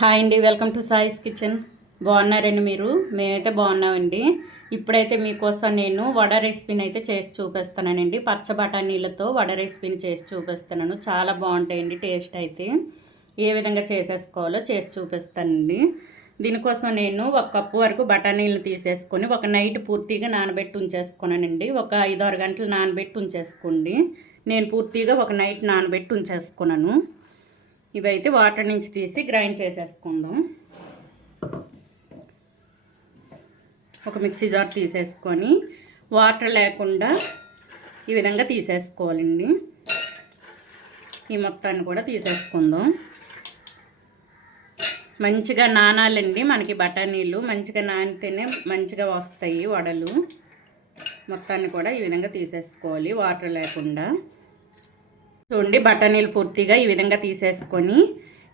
Hi అండి welcome to సాయిస్ kitchen. బాగున్నారండి మీరు? మేమైతే బాగున్నామండి. ఇప్పుడైతే మీకోసం నేను వడ రెసిపీని అయితే చేసి చూపిస్తానండి పచ్చ బఠానీలతో వడ రెసిపీని చేసి చూపిస్తున్నాను. చాలా బాగుంటాయండి టేస్ట్ అయితే. ఏ విధంగా చేసేసుకోవాలో చేసి చూపిస్తానండి. దీనికోసం నేను ఒక కప్పు వరకు బఠానీలు తీసేసుకొని ఒక నైట్ పూర్తిగా నానబెట్టి ఉంచేసుకున్నానండి. ఒక ఐదు ఆరు గంటలు నానబెట్టి ఉంచేసుకోండి. నేను పూర్తిగా ఒక నైట్ నానబెట్టి ఉంచేసుకున్నాను. ఇవైతే వాటర్ నుంచి తీసి గ్రైండ్ చేసేసుకుందాం. ఒక మిక్సీ జార్ తీసేసుకొని వాటర్ లేకుండా ఈ విధంగా తీసేసుకోవాలండి. ఈ మొత్తాన్ని కూడా తీసేసుకుందాం. మంచిగా నానాలండి మనకి బఠానీలు. మంచిగా నానితేనే మంచిగా వస్తాయి వడలు. మొత్తాన్ని కూడా ఈ విధంగా తీసేసుకోవాలి వాటర్ లేకుండా. చూడండి బఠానీలు పూర్తిగా ఈ విధంగా తీసేసుకొని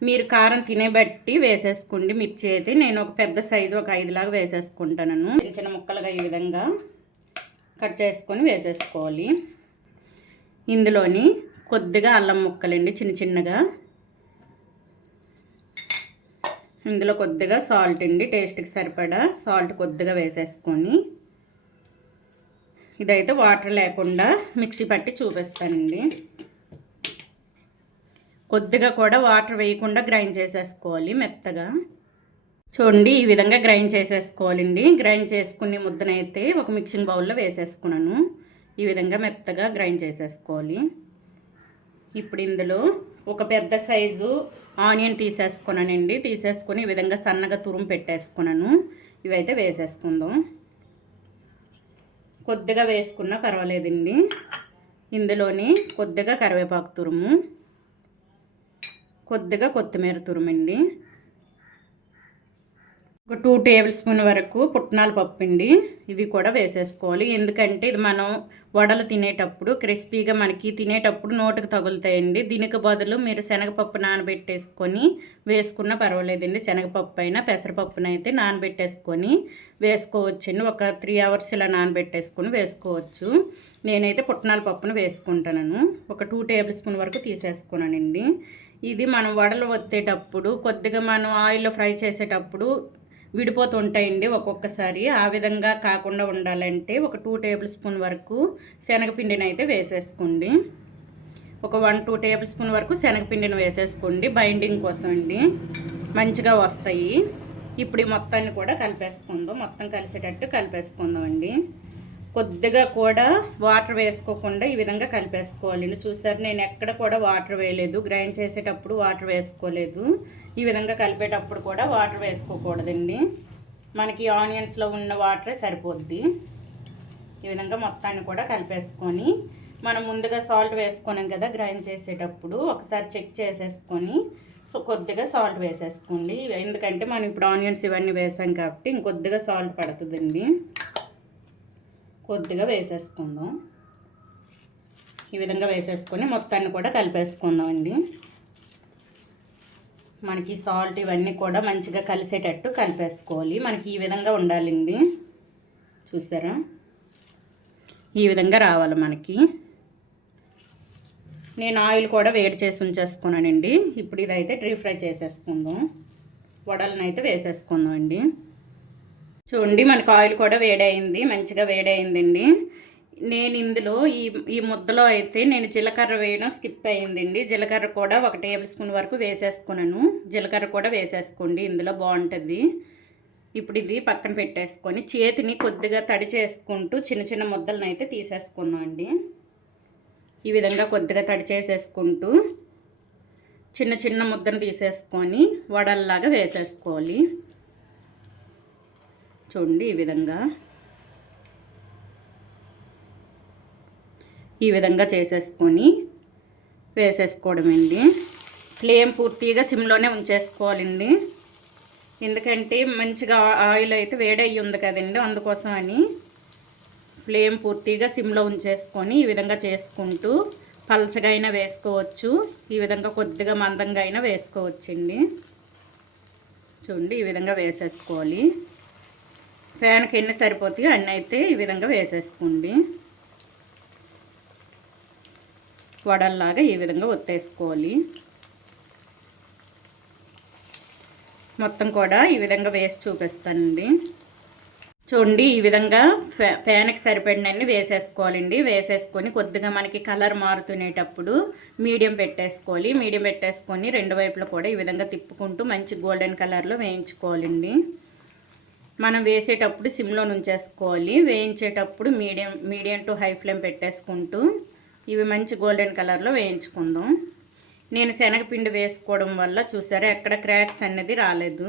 మీరు కారం తినేబట్టి వేసేసుకోండి. మిర్చి అయితే నేను ఒక పెద్ద సైజు ఒక ఐదులాగా వేసేసుకుంటాను చిన్న చిన్న ముక్కలుగా ఈ విధంగా కట్ చేసుకొని వేసేసుకోవాలి. ఇందులోని కొద్దిగా అల్లం ముక్కలండి చిన్న చిన్నగా. ఇందులో కొద్దిగా సాల్ట్ అండి టేస్ట్కి సరిపడా సాల్ట్ కొద్దిగా వేసేసుకొని. ఇదైతే వాటర్ లేకుండా మిక్సీ పట్టి చూపిస్తానండి. కొద్దిగా కూడా వాటర్ వేయకుండా గ్రైండ్ చేసేసుకోవాలి మెత్తగా. చూడండి ఈ విధంగా గ్రైండ్ చేసేసుకోవాలండి. గ్రైండ్ చేసుకునే ముద్దనైతే ఒక మిక్సింగ్ బౌల్లో వేసేసుకున్నాను. ఈ విధంగా మెత్తగా గ్రైండ్ చేసేసుకోవాలి. ఇప్పుడు ఇందులో ఒక పెద్ద సైజు ఆనియన్ తీసేసుకున్నానండి. తీసేసుకొని ఈ విధంగా సన్నగా తురుము పెట్టేసుకున్నాను. ఇవైతే వేసేసుకుందాం. కొద్దిగా వేసుకున్నా పర్వాలేదండి. ఇందులోని కొద్దిగా కరివేపాకు తురుము. కొద్దిగా కొత్తిమీర తురుమండి. ఒక టూ టేబుల్ స్పూన్ వరకు పుట్నాల పప్పు అండి. ఇది కూడా వేసేసుకోవాలి. ఎందుకంటే ఇది మనం వడలు తినేటప్పుడు క్రిస్పీగా మనకి తినేటప్పుడు నోటికి తగులుతాయండి. దీనికి బదులు మీరు శనగపప్పు నానబెట్టేసుకొని వేసుకున్న పర్వాలేదండి. శనగపప్పు అయినా పెసరపప్పునైతే నానబెట్టేసుకొని వేసుకోవచ్చండి. ఒక త్రీ అవర్స్ ఇలా నానబెట్టేసుకొని వేసుకోవచ్చు. నేనైతే పుట్నాల పప్పును వేసుకుంటాను ఒక టూ టేబుల్ స్పూన్ వరకు తీసేసుకున్నానండి. ఇది మనం వడలు వత్తేటప్పుడు కొద్దిగా మనం ఆయిల్లో ఫ్రై చేసేటప్పుడు విడిపోతుంటాయండి ఒక్కొక్కసారి. ఆ విధంగా కాకుండా ఉండాలంటే ఒక టూ టేబుల్ స్పూన్ వరకు శనగపిండిని అయితే వేసేసుకోండి. ఒక వన్ టూ టేబుల్ స్పూన్ వరకు శనగపిండిని వేసేసుకోండి. బైండింగ్ కోసం అండి. మంచిగా వస్తాయి. ఇప్పుడు ఈ మొత్తాన్ని కూడా కలిపేసుకుందాం. మొత్తం కలిసేటట్టు కలిపేసుకుందాం అండి కొద్దిగా కూడా వాటర్ వేసుకోకుండా ఈ విధంగా కలిపేసుకోవాలి. చూసారు నేను ఎక్కడ కూడా వాటర్ వేయలేదు. గ్రైండ్ చేసేటప్పుడు వాటర్ వేసుకోలేదు. ఈ విధంగా కలిపేటప్పుడు కూడా వాటర్ వేసుకోకూడదండి. మనకి ఆనియన్స్లో ఉన్న వాటరే సరిపోద్ది. ఈ విధంగా మొత్తాన్ని కూడా కలిపేసుకొని మనం ముందుగా సాల్ట్ వేసుకున్నాం కదా గ్రైండ్ చేసేటప్పుడు ఒకసారి చెక్ చేసేసుకొని సో కొద్దిగా సాల్ట్ వేసేసుకోండి. ఎందుకంటే మనం ఇప్పుడు ఆనియన్స్ ఇవన్నీ వేసాం కాబట్టి ఇంకొద్దిగా సాల్ట్ పడుతుందండి. కొద్దిగా వేసేసుకుందాం. ఈ విధంగా వేసేసుకొని మొత్తాన్ని కూడా కలిపేసుకుందాం అండి మనకి సాల్ట్ ఇవన్నీ కూడా మంచిగా కలిసేటట్టు కలిపేసుకోవాలి. మనకి ఈ విధంగా ఉండాలండి. చూసారా? ఈ విధంగా రావాలి మనకి. నేను ఆయిల్ కూడా వేడి చేసి ఉంచేసుకున్నానండి. ఇప్పుడు ఇదైతే డ్రీ ఫ్రై చేసేసుకుందాం. వడలను అయితే వేసేసుకుందాం అండి చూడండి మనకు ఆయిల్ కూడా వేడైంది మంచిగా వేడైందండి నేను ఇందులో ఈ ఈ ముద్దలో అయితే నేను జీలకర్ర వేయడం స్కిప్ అయ్యిందండి జీలకర్ర కూడా ఒక టేబుల్ స్పూన్ వరకు వేసేసుకున్నాను. జీలకర్ర కూడా వేసేసుకోండి ఇందులో బాగుంటుంది. ఇప్పుడు ఇది పక్కన పెట్టేసుకొని చేతిని కొద్దిగా తడి చేసుకుంటూ చిన్న చిన్న ముద్దలను అయితే తీసేసుకుందాం అండి. ఈ విధంగా కొద్దిగా తడి చేసేసుకుంటూ చిన్న చిన్న ముద్దను తీసేసుకొని వడల్లాగా వేసేసుకోవాలి. చూడండి ఈ విధంగా. ఈ విధంగా చేసేసుకొని వేసేసుకోవడమండి. ఫ్లేమ్ పూర్తిగా సిమ్లోనే ఉంచేసుకోవాలండి. ఎందుకంటే మంచిగా ఆయిల్ అయితే వేడయ్యి ఉంది కదండి అందుకోసం అని ఫ్లేమ్ పూర్తిగా సిమ్లో ఉంచేసుకొని ఈ విధంగా చేసుకుంటూ పలచగా అయినా వేసుకోవచ్చు. ఈ విధంగా కొద్దిగా మందంగా అయినా వేసుకోవచ్చండి. చూడండి ఈ విధంగా వేసేసుకోవాలి. ఫ్యాన్కి ఎన్ని సరిపోతాయో అన్నీ అయితే ఈ విధంగా వేసేసుకోండి. వడల్లాగా ఈ విధంగా ఒత్తేసుకోవాలి. మొత్తం కూడా ఈ విధంగా వేసి చూపిస్తానండి. చూడండి ఈ విధంగా ఫ్యాన్కి సరిపడినన్ని వేసేసుకోవాలండి. వేసేసుకొని కొద్దిగా మనకి కలర్ మారుతునేటప్పుడు మీడియం పెట్టేసుకోవాలి. మీడియం పెట్టేసుకొని రెండు వైపులా కూడా ఈ విధంగా తిప్పుకుంటూ మంచి గోల్డెన్ కలర్లో వేయించుకోవాలండి. మనం వేసేటప్పుడు సిమ్లో నుంచేసుకోవాలి. వేయించేటప్పుడు medium medium to high flame పెట్టేసుకుంటూ ఇవి మంచి గోల్డెన్ కలర్లో వేయించుకుందాం. నేను శనగపిండి వేసుకోవడం వల్ల చూసారా ఎక్కడ క్రాక్స్ అనేది రాలేదు.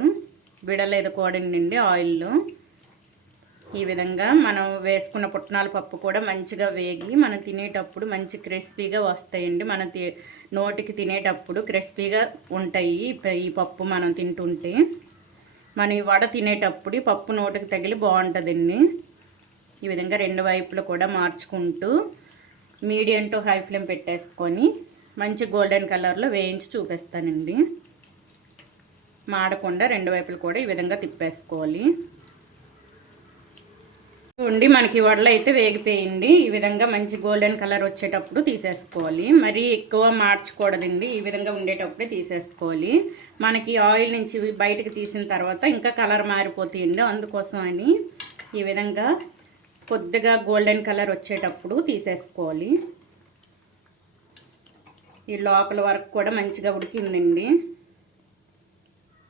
విడలేదు కోడినండి ఆయిల్లో. ఈ విధంగా మనం వేసుకున్న పుట్నాల పప్పు కూడా మంచిగా వేగి మనం తినేటప్పుడు మంచి క్రిస్పీగా వస్తాయండి. మనం నోటికి తినేటప్పుడు క్రిస్పీగా ఉంటాయి ఈ పప్పు మనం తింటుంటే. మనం ఈ వడ తినేటప్పుడు పప్పు నోటికి తగిలి బాగుంటుందండి. ఈ విధంగా రెండు వైపులు కూడా మార్చుకుంటూ మీడియం టు హై ఫ్లేమ్ పెట్టేసుకొని మంచి గోల్డెన్ కలర్లో వేయించి చూపిస్తానండి. మాడకుండా రెండు వైపులు కూడా ఈ విధంగా తిప్పేసుకోవాలి. ఉండి మనకి వడలు అయితే వేగిపోయింది. ఈ విధంగా మంచి గోల్డెన్ కలర్ వచ్చేటప్పుడు తీసేసుకోవాలి. మరి ఎక్కువ మార్చకూడదండి. ఈ విధంగా ఉండేటప్పుడే తీసేసుకోవాలి. మనకి ఆయిల్ నుంచి బయటకు తీసిన తర్వాత ఇంకా కలర్ మారిపోతుంది అందుకోసం అని ఈ విధంగా కొద్దిగా గోల్డెన్ కలర్ వచ్చేటప్పుడు తీసేసుకోవాలి. ఈ లోపల వరకు కూడా మంచిగా ఉడికిందండి.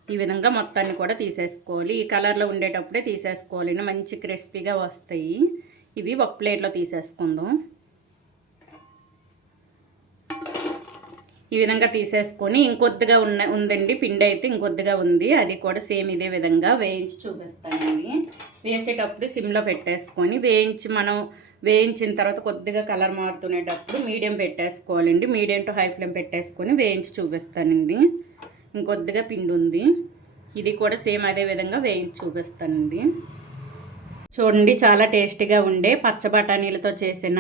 ఈ విధంగా మొత్తాన్ని కూడా తీసేసుకోవాలి. ఈ కలర్లో ఉండేటప్పుడే తీసేసుకోవాలి. మంచి క్రిస్పీగా వస్తాయి. ఇవి ఒక ప్లేట్లో తీసేసుకుందాం. ఈ విధంగా తీసేసుకొని ఇంకొద్దిగా ఉన్న ఉందండి పిండి అయితే ఇంకొద్దిగా ఉంది. అది కూడా సేమ్ ఇదే విధంగా వేయించి చూపిస్తానండి వేసేటప్పుడు సిమ్లో పెట్టేసుకొని వేయించి మనం వేయించిన తర్వాత కొద్దిగా కలర్ మారుతునేటప్పుడు మీడియం పెట్టేసుకోవాలండి. మీడియం టు హై ఫ్లేమ్ పెట్టేసుకొని వేయించి చూపిస్తానండి. ఇంకొద్దిగా పిండి ఉంది. ఇది కూడా సేమ్ అదే విధంగా వేయించి చూపిస్తానండి. చూడండి చాలా టేస్టీగా ఉండే పచ్చ బఠానీలతో చేసిన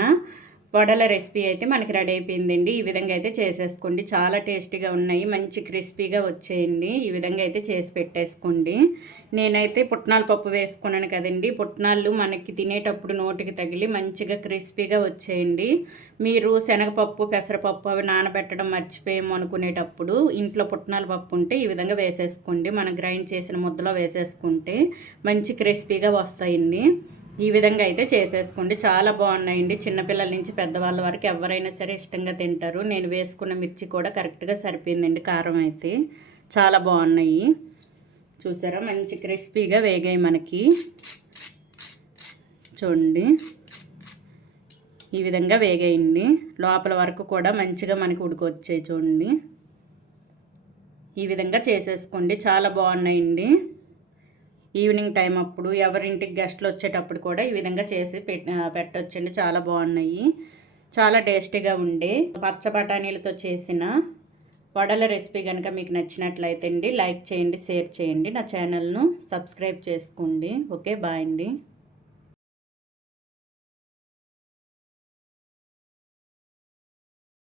వడల రెసిపీ అయితే మనకి రెడీ అయిపోయిందండి. ఈ విధంగా అయితే చేసేసుకోండి. చాలా టేస్టీగా ఉన్నాయి. మంచి క్రిస్పీగా వచ్చేయండి. ఈ విధంగా అయితే చేసి పెట్టేసుకోండి. నేనైతే పుట్నాల పప్పు వేసుకున్నాను కదండి. పుట్నాలు మనకి తినేటప్పుడు నోటికి తగిలి మంచిగా క్రిస్పీగా వచ్చేయండి. మీరు శనగపప్పు పెసరపప్పు అవి నానబెట్టడం మర్చిపోయాము అనుకునేటప్పుడు ఇంట్లో పుట్నాల పప్పు ఉంటే ఈ విధంగా వేసేసుకోండి. మనం గ్రైండ్ చేసిన ముద్దలో వేసేసుకుంటే మంచి క్రిస్పీగా వస్తాయండి. ఈ విధంగా అయితే చేసేసుకోండి. చాలా బాగున్నాయండి. చిన్నపిల్లల నుంచి పెద్దవాళ్ళ వరకు ఎవరైనా సరే ఇష్టంగా తింటారు. నేను వేసుకున్న మిర్చి కూడా కరెక్ట్గా సరిపోయిందండి కారం అయితే. చాలా బాగున్నాయి. చూసారా? మంచి క్రిస్పీగా వేగాయి మనకి. చూడండి. ఈ విధంగా వేగాయండి. లోపల వరకు కూడా మంచిగా మనకి ఉడికొచ్చాయి చూడండి. ఈ విధంగా చేసేసుకోండి. చాలా బాగున్నాయండి. ఈవినింగ్ టైం అప్పుడు ఎవరింటికి గెస్ట్లు వచ్చేటప్పుడు కూడా ఈ విధంగా చేసి పెట్టొచ్చండి. చాలా బాగున్నాయి. చాలా టేస్టీగా ఉండే. పచ్చ బఠానీలతో చేసిన వడల రెసిపీ కనుక మీకు నచ్చినట్లయితే అండి లైక్ చేయండి షేర్ చేయండి. నా ఛానల్ను సబ్స్క్రైబ్ చేసుకోండి. ఓకే బాయ్ అండి.